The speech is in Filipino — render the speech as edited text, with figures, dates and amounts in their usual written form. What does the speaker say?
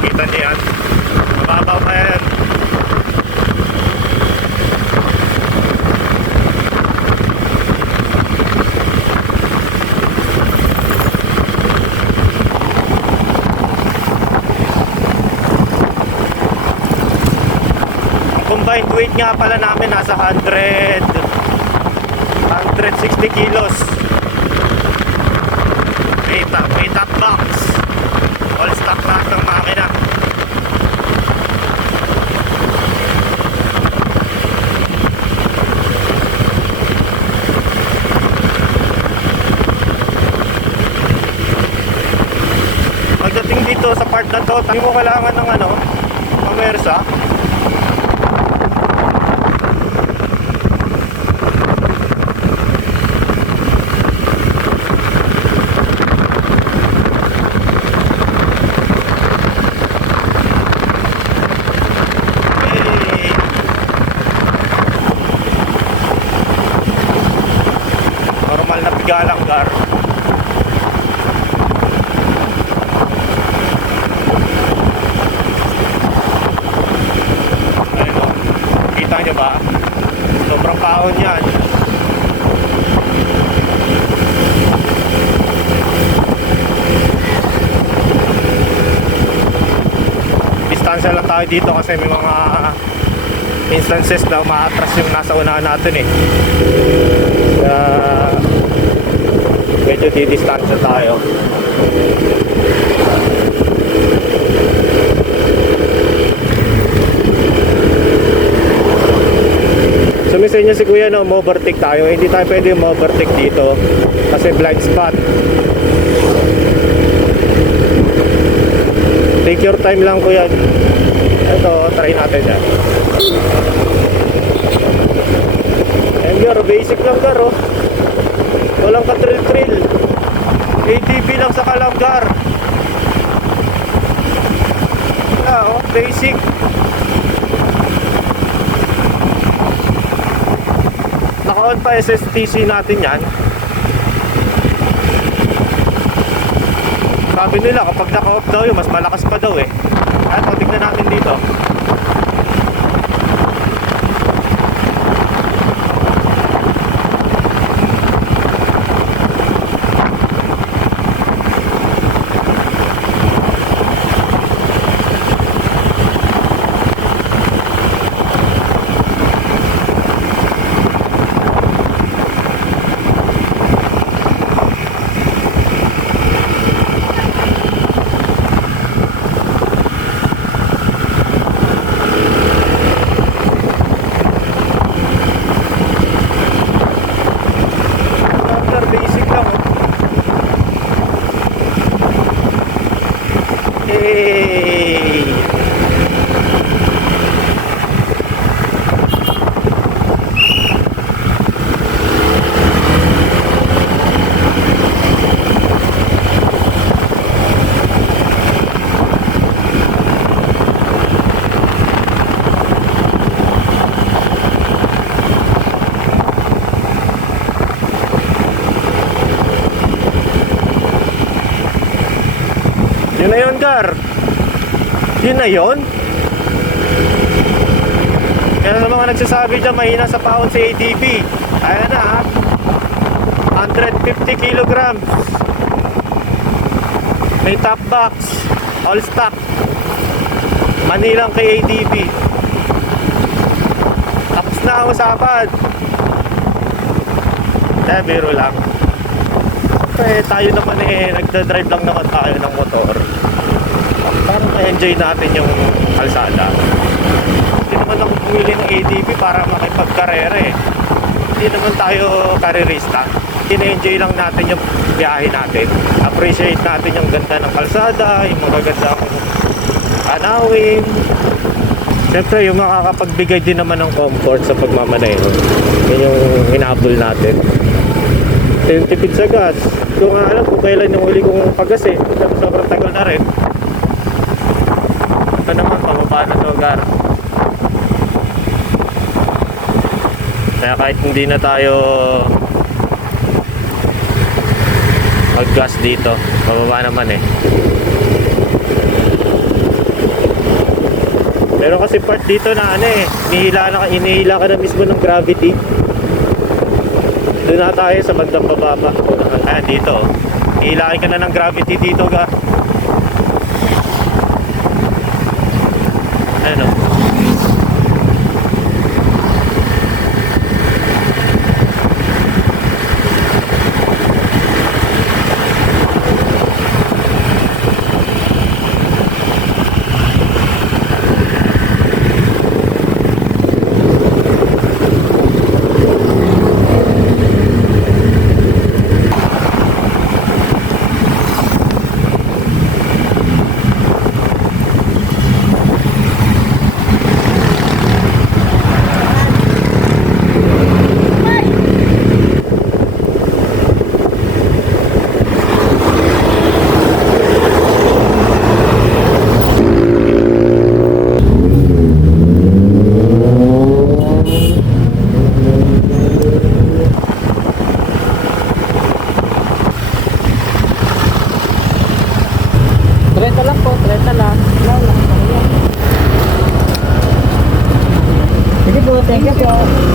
makikita niyo yan. Mababaw pa yan. Combined weight nga pala namin nasa 160 kilos. May top box. All stock lahat ng makina. Pagdating dito sa part na to, hindi mo kailangan ng pamersa. Galanggar. Ayun o, kita nyo ba? Sobrang kaon yan. Distansya lang tayo dito kasi may mga instances na umaatras yung nasa unahan natin eh. Medyo di-distansya tayo. Sumisay niya si kuya na overtake tayo. Hindi tayo pwede overtake dito kasi blind spot. Take your time lang kuya. Ito, try natin yan. And your basic lang garo. Walang ka-trill-trill. ATV lang sa Kalanggar. Wala basic. Naka-on pa SSTC natin yan. Sabi nila kapag naka-off daw yun, mas malakas pa daw eh. At tignan natin dito. Yun na yun, Gar. Yun na yun. Kaya sa mga nagsasabi dyan, mahina sa paon si ATV. Ayan na ha. 150 kilograms. May top box. All stock. Manilang kay ATV. Tapos na ang usapan. Biro lang. Tayo naman nagda-drive lang naman tayo ng motor. Para ma-enjoy natin yung kalsada. Hindi naman ako pumili ng ATV para makipagkarera eh. Hindi naman tayo karerista. Ina-enjoy lang natin yung biyahe natin. Appreciate natin yung ganda ng kalsada, yung magagandang tanawin. Siyempre yung makakapagbigay din naman ng comfort sa pagmamaneho. Yun yung hinabol natin. Yung tipid sa gas. Kung alam kung kailan yung uli kong pagas eh. Sobrang tagal na rin. Ito naman, pababa na to, Gar. Kaya kahit hindi na tayo mag-gas dito, pababa naman eh. Meron kasi part dito na ano eh, inihila ka na mismo ng gravity. Doon na tayo sa bandang bababa. Ayan dito. Ihilain ka na ng gravity dito ga. Ano? Trenta lang po, 30 lang. Sige po, thank you po.